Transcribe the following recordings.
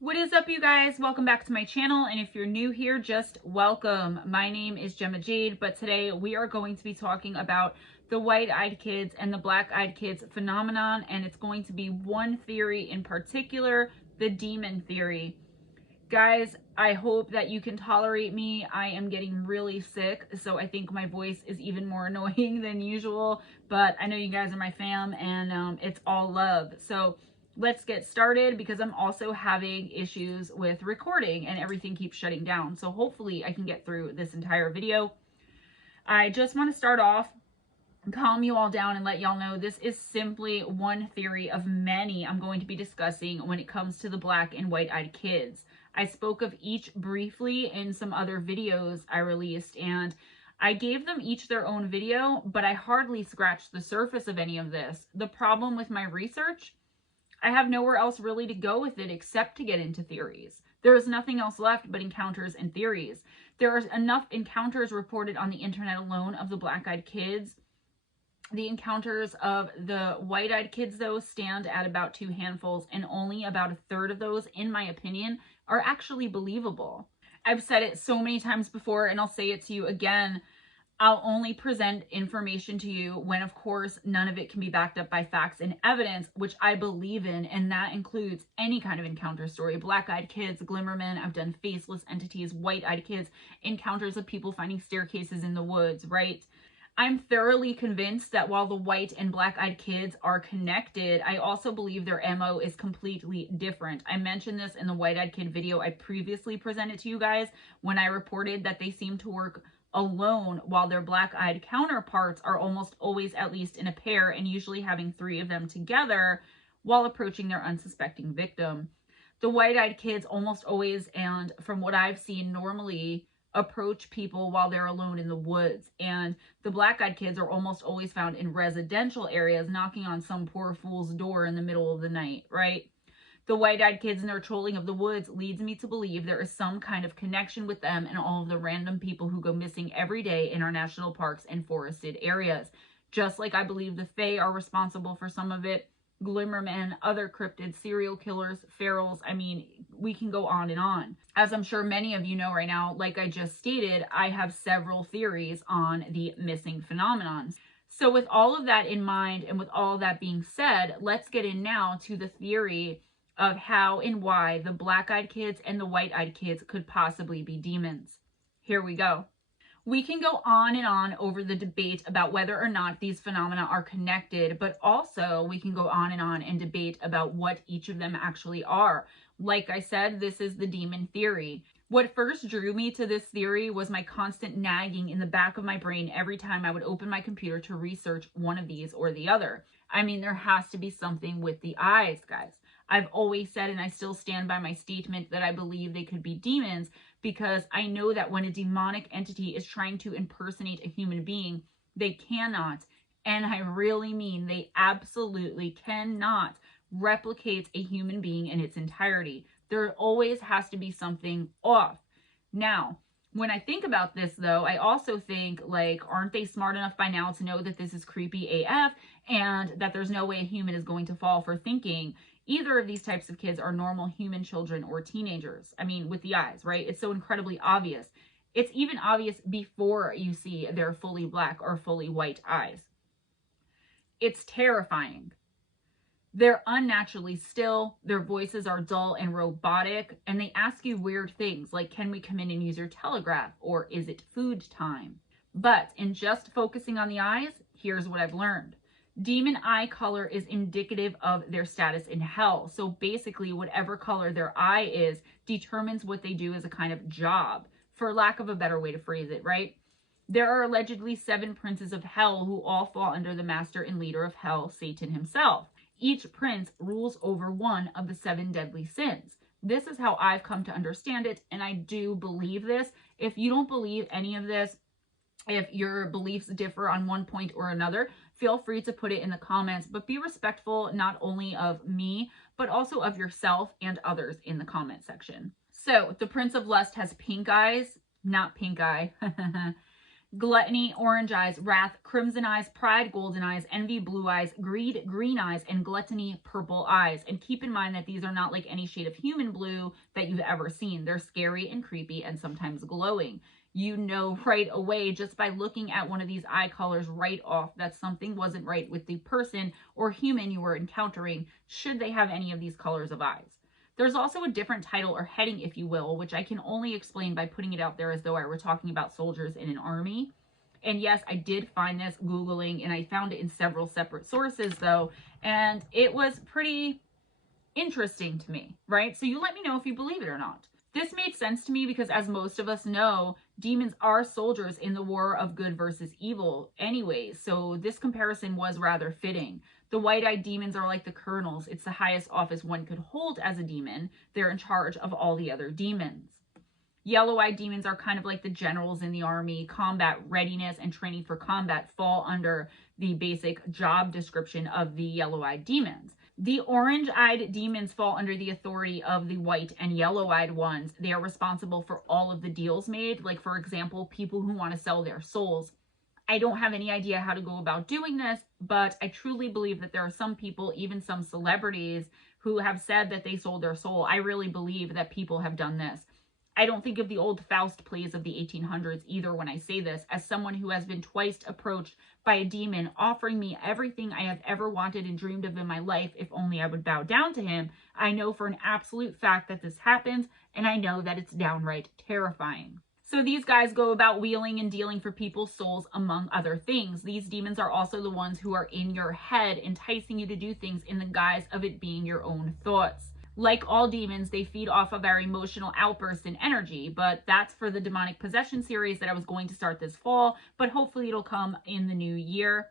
What is up, you guys? Welcome back to my channel, and if you're new here, just welcome. My name is Gemma Jade, but today we are going to be talking about the white-eyed kids and the black-eyed kids phenomenon, and it's going to be one theory in particular, the demon theory. Guys, I hope that you can tolerate me. I am getting really sick, so I think my voice is even more annoying than usual, but I know you guys are my fam, and it's all love. So let's get started, because I'm also having issues with recording and everything keeps shutting down. So hopefully I can get through this entire video. I just want to start off, calm you all down, and let y'all know this is simply one theory of many I'm going to be discussing when it comes to the black and white-eyed kids. I spoke of each briefly in some other videos I released, and I gave them each their own video, but I hardly scratched the surface of any of this. The problem with my research, I have nowhere else really to go with it except to get into theories. There is nothing else left but encounters and theories. There are enough encounters reported on the internet alone of the black-eyed kids. The encounters of the white-eyed kids, though, stand at about 2 handfuls, and only about 1/3 of those, in my opinion, are actually believable. I've said it so many times before, and I'll say it to you again. I'll only present information to you when, of course, none of it can be backed up by facts and evidence, which I believe in, and that includes any kind of encounter story. Black-eyed kids, glimmermen, I've done faceless entities, white-eyed kids, encounters of people finding staircases in the woods, right? I'm thoroughly convinced that while the white and black-eyed kids are connected, I also believe their MO is completely different. I mentioned this in the white-eyed kid video I previously presented to you guys when I reported that they seem to work alone, while their black-eyed counterparts are almost always at least in a pair, and usually having 3 of them together while approaching their unsuspecting victim. The white-eyed kids almost always, and from what I've seen normally, approach people while they're alone in the woods, and the black-eyed kids are almost always found in residential areas, knocking on some poor fool's door in the middle of the night, right? The white-eyed kids and their trolling of the woods leads me to believe there is some kind of connection with them and all of the random people who go missing every day in our national parks and forested areas. Just like I believe the Fae are responsible for some of it, glimmermen, other cryptids, serial killers, ferals, I mean, we can go on and on. As I'm sure many of you know right now, like I just stated, I have several theories on the missing phenomenon. So with all of that in mind, and with all that being said, let's get in now to the theory of how and why the black-eyed kids and the white-eyed kids could possibly be demons. Here we go. We can go on and on over the debate about whether or not these phenomena are connected, but also we can go on and debate about what each of them actually are. Like I said, this is the demon theory. What first drew me to this theory was my constant nagging in the back of my brain every time I would open my computer to research one of these or the other. I mean, there has to be something with the eyes, guys. I've always said, and I still stand by my statement, that I believe they could be demons, because I know that when a demonic entity is trying to impersonate a human being, they cannot, and I really mean they absolutely cannot, replicate a human being in its entirety. There always has to be something off. Now, when I think about this, though, I also think, like, aren't they smart enough by now to know that this is creepy AF, and that there's no way a human is going to fall for thinking either of these types of kids are normal human children or teenagers? I mean, with the eyes, right? It's so incredibly obvious. It's even obvious before you see their fully black or fully white eyes. It's terrifying. They're unnaturally still, their voices are dull and robotic, and they ask you weird things like, can we come in and use your telegraph, or is it food time? But in just focusing on the eyes, here's what I've learned. Demon eye color is indicative of their status in hell. So basically, whatever color their eye is determines what they do as a kind of job, for lack of a better way to phrase it, right? There are allegedly 7 princes of hell who all fall under the master and leader of hell, Satan himself. Each prince rules over one of the 7 deadly sins. This is how I've come to understand it, and I do believe this. If you don't believe any of this, if your beliefs differ on one point or another, feel free to put it in the comments, but be respectful not only of me, but also of yourself and others in the comment section. So the Prince of Lust has pink eyes, not pink eye. gluttony, orange eyes, wrath, crimson eyes, pride, golden eyes, envy, blue eyes, greed, green eyes, and gluttony, purple eyes. And keep in mind that these are not like any shade of human blue that you've ever seen. They're scary and creepy and sometimes glowing. You know right away just by looking at one of these eye colors right off that something wasn't right with the person or human you were encountering, should they have any of these colors of eyes. There's also a different title or heading, if you will, which I can only explain by putting it out there as though I were talking about soldiers in an army. And yes, I did find this Googling, and I found it in several separate sources though, and it was pretty interesting to me, right? So you let me know if you believe it or not. This made sense to me because, as most of us know, demons are soldiers in the war of good versus evil anyways, so this comparison was rather fitting. The white-eyed demons are like the colonels. It's the highest office one could hold as a demon. They're in charge of all the other demons. Yellow-eyed demons are kind of like the generals in the army. Combat readiness and training for combat fall under the basic job description of the yellow-eyed demons. The orange-eyed demons fall under the authority of the white and yellow-eyed ones. They are responsible for all of the deals made. Like, for example, people who want to sell their souls. I don't have any idea how to go about doing this, but I truly believe that there are some people, even some celebrities, who have said that they sold their soul. I really believe that people have done this. I don't think of the old Faust plays of the 1800s either when I say this, as someone who has been twice approached by a demon offering me everything I have ever wanted and dreamed of in my life if only I would bow down to him. I know for an absolute fact that this happens, and I know that it's downright terrifying. So these guys go about wheeling and dealing for people's souls, among other things. These demons are also the ones who are in your head, enticing you to do things in the guise of it being your own thoughts. Like all demons, they feed off of our emotional outbursts and energy, but that's for the demonic possession series that I was going to start this fall, but hopefully it'll come in the new year.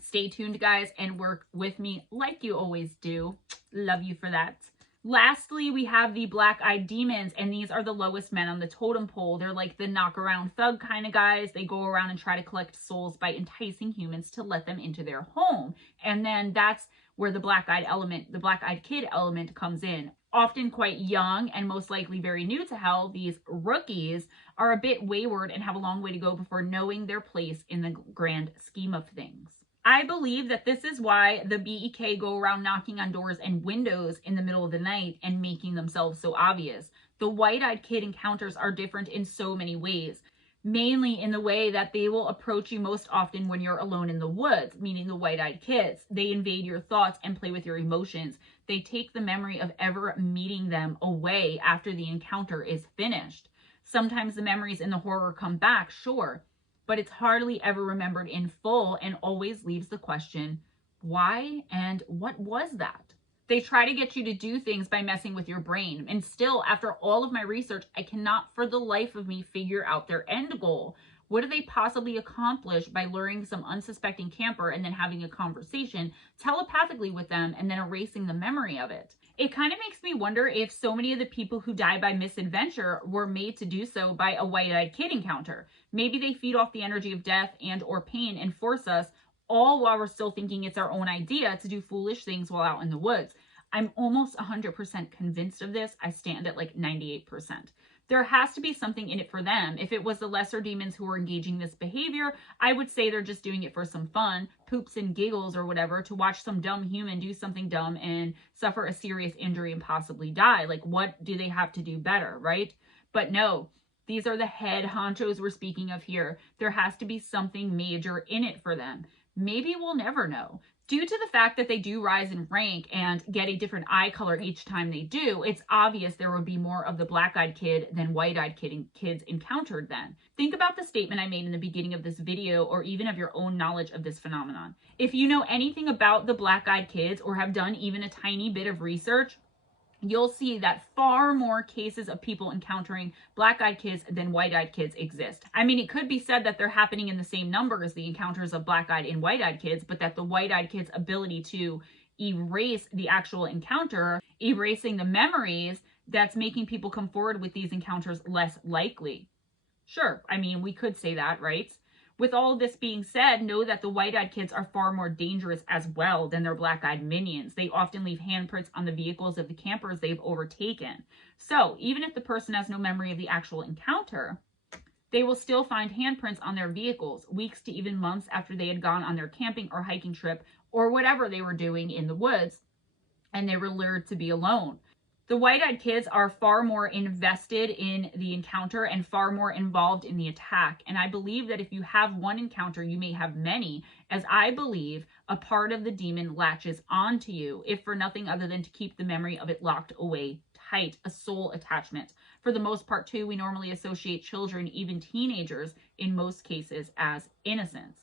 Stay tuned, guys, and work with me like you always do. Love you for that. Lastly, we have the black-eyed demons, and these are the lowest men on the totem pole. They're like the knock-around thug kind of guys. They go around and try to collect souls by enticing humans to let them into their home. And then that's where the black-eyed element, the black-eyed kid element comes in. Often quite young and most likely very new to hell, these rookies are a bit wayward and have a long way to go before knowing their place in the grand scheme of things. I believe that this is why the BEK go around knocking on doors and windows in the middle of the night and making themselves so obvious. The white-eyed kid encounters are different in so many ways, mainly in the way that they will approach you most often when you're alone in the woods, meaning the white-eyed kids. They invade your thoughts and play with your emotions. They take the memory of ever meeting them away after the encounter is finished. Sometimes the memories in the horror come back, sure, but it's hardly ever remembered in full and always leaves the question, why and what was that? They try to get you to do things by messing with your brain. And still, after all of my research, I cannot for the life of me figure out their end goal. What do they possibly accomplish by luring some unsuspecting camper and then having a conversation telepathically with them and then erasing the memory of it? It kind of makes me wonder if so many of the people who die by misadventure were made to do so by a white-eyed kid encounter. Maybe they feed off the energy of death and or pain and force us, all while we're still thinking it's our own idea, to do foolish things while out in the woods. I'm almost 100% convinced of this. I stand at like 98%. There has to be something in it for them. If it was the lesser demons who were engaging this behavior, I would say they're just doing it for some fun, poops and giggles or whatever, to watch some dumb human do something dumb and suffer a serious injury and possibly die. Like, what do they have to do better, right? But no, these are the head honchos we're speaking of here. There has to be something major in it for them. Maybe we'll never know. Due to the fact that they do rise in rank and get a different eye color each time they do, it's obvious there would be more of the black-eyed kid than white-eyed kids encountered then. Think about the statement I made in the beginning of this video, or even of your own knowledge of this phenomenon. If you know anything about the black-eyed kids or have done even a tiny bit of research, you'll see that far more cases of people encountering black-eyed kids than white-eyed kids exist. I mean, it could be said that they're happening in the same number as the encounters of black-eyed and white-eyed kids, but that the white-eyed kids' ability to erase the actual encounter, erasing the memories, that's making people come forward with these encounters less likely. Sure, I mean, we could say that, right? With all of this being said, know that the white-eyed kids are far more dangerous as well than their black-eyed minions. They often leave handprints on the vehicles of the campers they've overtaken. So even if the person has no memory of the actual encounter, They will still find handprints on their vehicles weeks to even months after they had gone on their camping or hiking trip or whatever they were doing in the woods, and they were lured to be alone. The white-eyed kids are far more invested in the encounter and far more involved in the attack. And I believe that if you have one encounter, you may have many, as I believe a part of the demon latches onto you, if for nothing other than to keep the memory of it locked away tight, a soul attachment. For the most part, too, we normally associate children, even teenagers, in most cases, as innocents.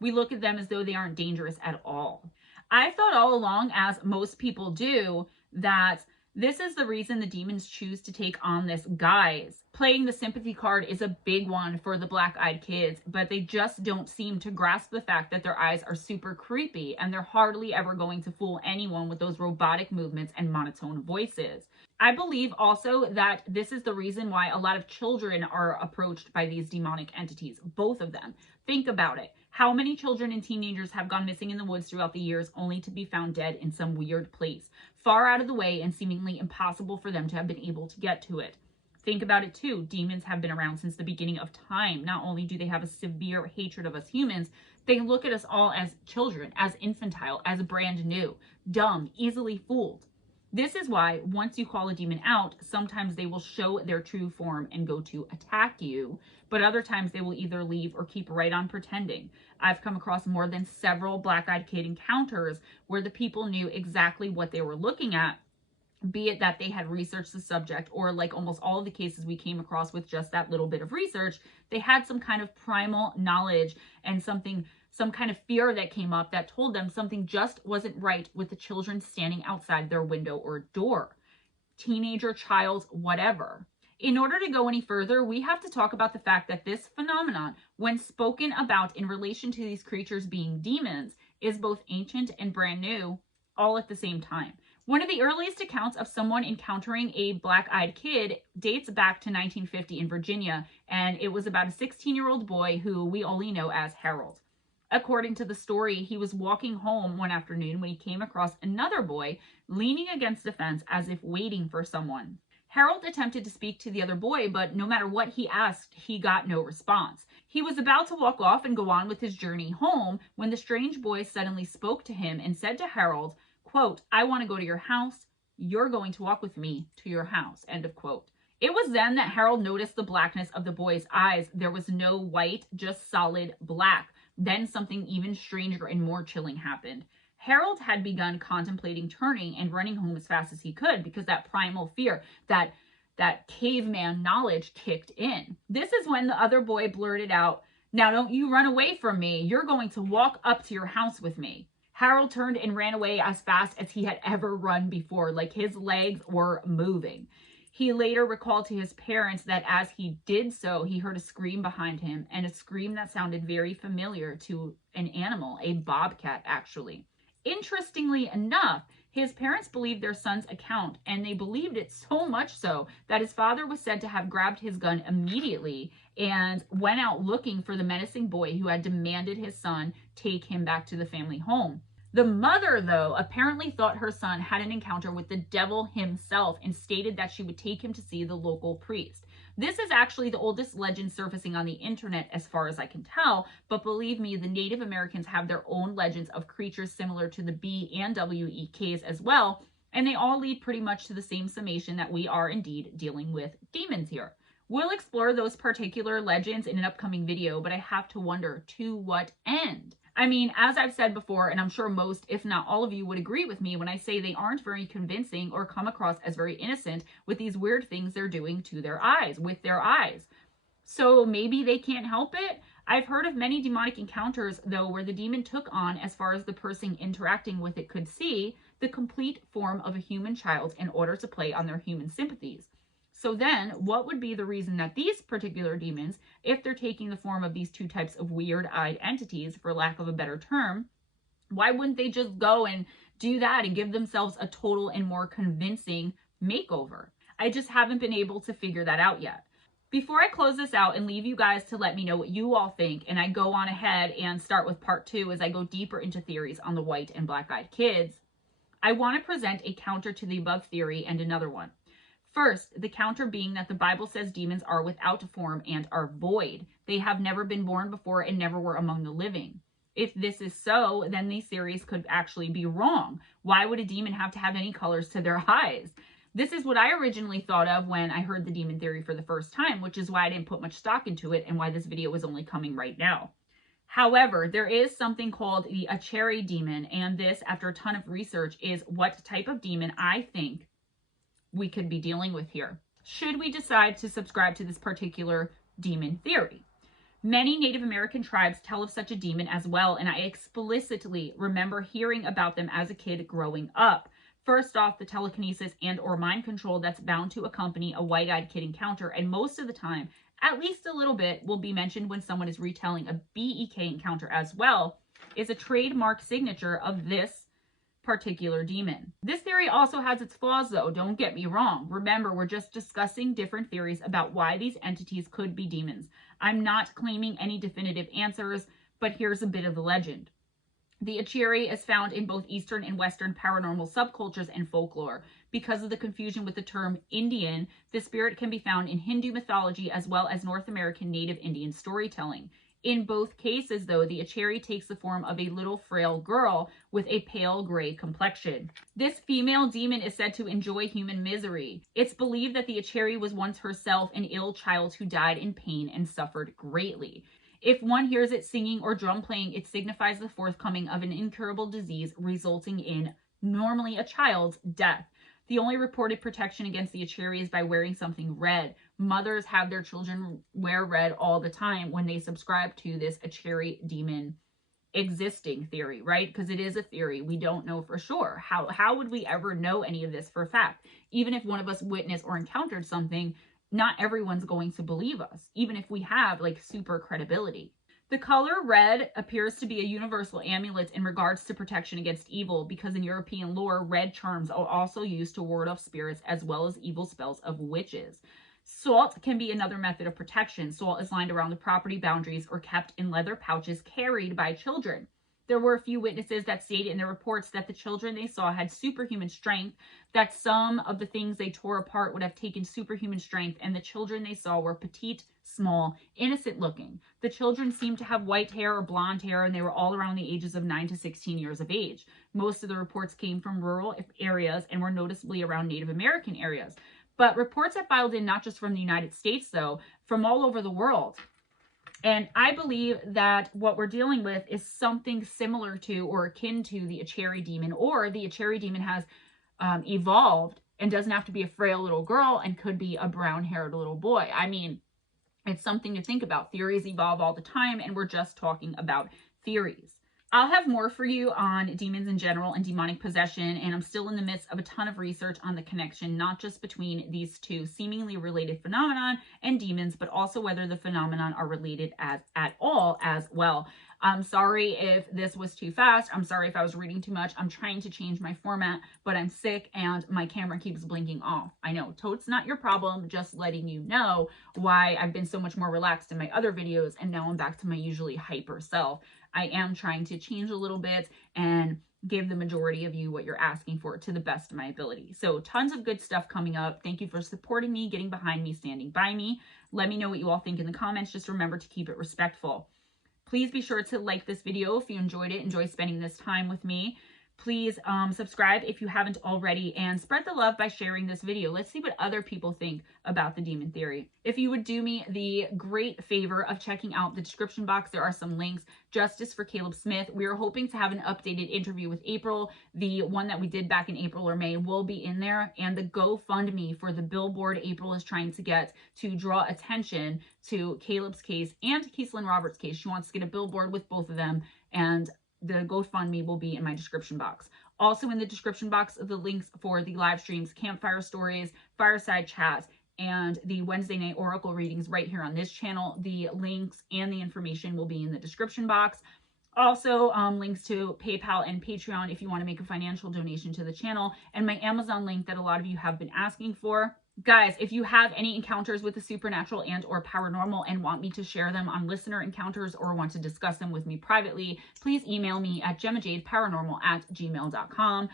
We look at them as though they aren't dangerous at all. I've thought all along, as most people do, that this is the reason the demons choose to take on this guise. Playing the sympathy card is a big one for the black-eyed kids, but they just don't seem to grasp the fact that their eyes are super creepy, and they're hardly ever going to fool anyone with those robotic movements and monotone voices. I believe also that this is the reason why a lot of children are approached by these demonic entities, both of them. Think about it. How many children and teenagers have gone missing in the woods throughout the years only to be found dead in some weird place, far out of the way and seemingly impossible for them to have been able to get to it? Think about it too. Demons have been around since the beginning of time. Not only do they have a severe hatred of us humans, they look at us all as children, as infantile, as brand new, dumb, easily fooled. This is why once you call a demon out, sometimes they will show their true form and go to attack you, but other times they will either leave or keep right on pretending. I've come across more than several black-eyed kid encounters where the people knew exactly what they were looking at, be it that they had researched the subject, or like almost all of the cases we came across with just that little bit of research, they had some kind of primal knowledge and some kind of fear that came up that told them something just wasn't right with the children standing outside their window or door. Teenager, child, whatever. In order to go any further, we have to talk about the fact that this phenomenon, when spoken about in relation to these creatures being demons, is both ancient and brand new, all at the same time. One of the earliest accounts of someone encountering a black-eyed kid dates back to 1950 in Virginia, and it was about a 16-year-old boy who we only know as Harold. According to the story, he was walking home one afternoon when he came across another boy leaning against a fence as if waiting for someone. Harold attempted to speak to the other boy, but no matter what he asked, he got no response. He was about to walk off and go on with his journey home when the strange boy suddenly spoke to him and said to Harold, quote, "I want to go to your house. You're going to walk with me to your house," end of quote. It was then that Harold noticed the blackness of the boy's eyes. There was no white, just solid black. Then something even stranger and more chilling happened. Harold had begun contemplating turning and running home as fast as he could because that primal fear, that caveman knowledge kicked in. This is when the other boy blurted out, "Now don't you run away from me. You're going to walk up to your house with me." Harold turned and ran away as fast as he had ever run before, like his legs were moving. He later recalled to his parents that as he did so, he heard a scream behind him, and a scream that sounded very familiar to an animal, a bobcat actually. Interestingly enough, his parents believed their son's account, and they believed it so much so that his father was said to have grabbed his gun immediately and went out looking for the menacing boy who had demanded his son take him back to the family home. The mother, though, apparently thought her son had an encounter with the devil himself and stated that she would take him to see the local priest. This is actually the oldest legend surfacing on the internet as far as I can tell, but believe me, the Native Americans have their own legends of creatures similar to the B and WEKs as well, and they all lead pretty much to the same summation that we are indeed dealing with demons here. We'll explore those particular legends in an upcoming video, but I have to wonder, to what end? I mean, as I've said before, and I'm sure most, if not all of you would agree with me when I say they aren't very convincing or come across as very innocent with these weird things they're doing to their eyes, with their eyes. So maybe they can't help it? I've heard of many demonic encounters, though, where the demon took on, as far as the person interacting with it could see, the complete form of a human child in order to play on their human sympathies. So then, what would be the reason that these particular demons, if they're taking the form of these two types of weird-eyed entities, for lack of a better term, why wouldn't they just go and do that and give themselves a total and more convincing makeover? I just haven't been able to figure that out yet. Before I close this out and leave you guys to let me know what you all think, and I go on ahead and start with part 2 as I go deeper into theories on the white and black-eyed kids, I want to present a counter to the above theory and another one. First, the counter being that the Bible says demons are without form and are void. They have never been born before and never were among the living. If this is so, then these theories could actually be wrong. Why would a demon have to have any colors to their eyes? This is what I originally thought of when I heard the demon theory for the first time, which is why I didn't put much stock into it and why this video is only coming right now. However, there is something called the Acheri demon, and this, after a ton of research, is what type of demon I think we could be dealing with here, should we decide to subscribe to this particular demon theory. Many Native American tribes tell of such a demon as well, and I explicitly remember hearing about them as a kid growing up. First off, the telekinesis and or mind control that's bound to accompany a white-eyed kid encounter, and most of the time, at least a little bit, will be mentioned when someone is retelling a BEK encounter as well, is a trademark signature of this particular demon. This theory also has its flaws though, don't get me wrong. Remember, we're just discussing different theories about why these entities could be demons. I'm not claiming any definitive answers, but here's a bit of the legend. The Acheri is found in both Eastern and Western paranormal subcultures and folklore. Because of the confusion with the term Indian, the spirit can be found in Hindu mythology as well as North American Native Indian storytelling. In both cases, though, the Acheri takes the form of a little frail girl with a pale gray complexion. This female demon is said to enjoy human misery. It's believed that the Acheri was once herself an ill child who died in pain and suffered greatly. If one hears it singing or drum playing, it signifies the forthcoming of an incurable disease resulting in, normally a child's, death. The only reported protection against the Acheri is by wearing something red. Mothers have their children wear red all the time when they subscribe to this Acheri demon existing theory, right? Because it is a theory. We don't know for sure. How would we ever know any of this for a fact? Even if one of us witnessed or encountered something, not everyone's going to believe us, even if we have like super credibility. The color red appears to be a universal amulet in regards to protection against evil, because in European lore, red charms are also used to ward off spirits as well as evil spells of witches. Salt can be another method of protection. Salt is lined around the property boundaries or kept in leather pouches carried by children. There were a few witnesses that stated in their reports that the children they saw had superhuman strength, that some of the things they tore apart would have taken superhuman strength, and the children they saw were petite, small, innocent looking. The children seemed to have white hair or blonde hair, and they were all around the ages of 9 to 16 years of age. Most of the reports came from rural areas and were noticeably around Native American areas. But reports have filed in not just from the United States, though, from all over the world. And I believe that what we're dealing with is something similar to or akin to the Acheri demon, or the Acheri demon has evolved and doesn't have to be a frail little girl and could be a brown-haired little boy. I mean, it's something to think about. Theories evolve all the time, and we're just talking about theories. I'll have more for you on demons in general and demonic possession, and I'm still in the midst of a ton of research on the connection, not just between these two seemingly related phenomenon and demons, but also whether the phenomenon are related at all as well. I'm sorry if this was too fast. I'm sorry if I was reading too much. I'm trying to change my format, but I'm sick and my camera keeps blinking off. I know, totes not your problem, just letting you know why I've been so much more relaxed in my other videos, and now I'm back to my usually hyper self. I am trying to change a little bit and give the majority of you what you're asking for to the best of my ability. So tons of good stuff coming up. Thank you for supporting me, getting behind me, standing by me. Let me know what you all think in the comments. Just remember to keep it respectful. Please be sure to like this video if you enjoyed it, enjoy spending this time with me. Please subscribe if you haven't already, and spread the love by sharing this video. Let's see what other people think about the demon theory. If you would do me the great favor of checking out the description box, there are some links. Justice for Caleb Smith. We are hoping to have an updated interview with April. The one that we did back in April or May will be in there, and the GoFundMe for the billboard April is trying to get to draw attention to Caleb's case and KEESYLYN Roberts' case. She wants to get a billboard with both of them, and the GoFundMe will be in my description box. Also in the description box are the links for the live streams, campfire stories, fireside chat, and the Wednesday night oracle readings right here on this channel. The links and the information will be in the description box. Also, links to PayPal and Patreon if you want to make a financial donation to the channel, and my Amazon link that a lot of you have been asking for. Guys, if you have any encounters with the supernatural and or paranormal and want me to share them on listener encounters or want to discuss them with me privately, please email me at GemmaJadeParanormal@gmail.com.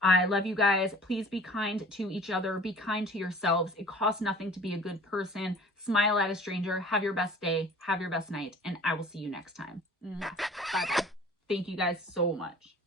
I love you guys. Please be kind to each other. Be kind to yourselves. It costs nothing to be a good person. Smile at a stranger. Have your best day. Have your best night. And I will see you next time. Bye-bye. Thank you guys so much.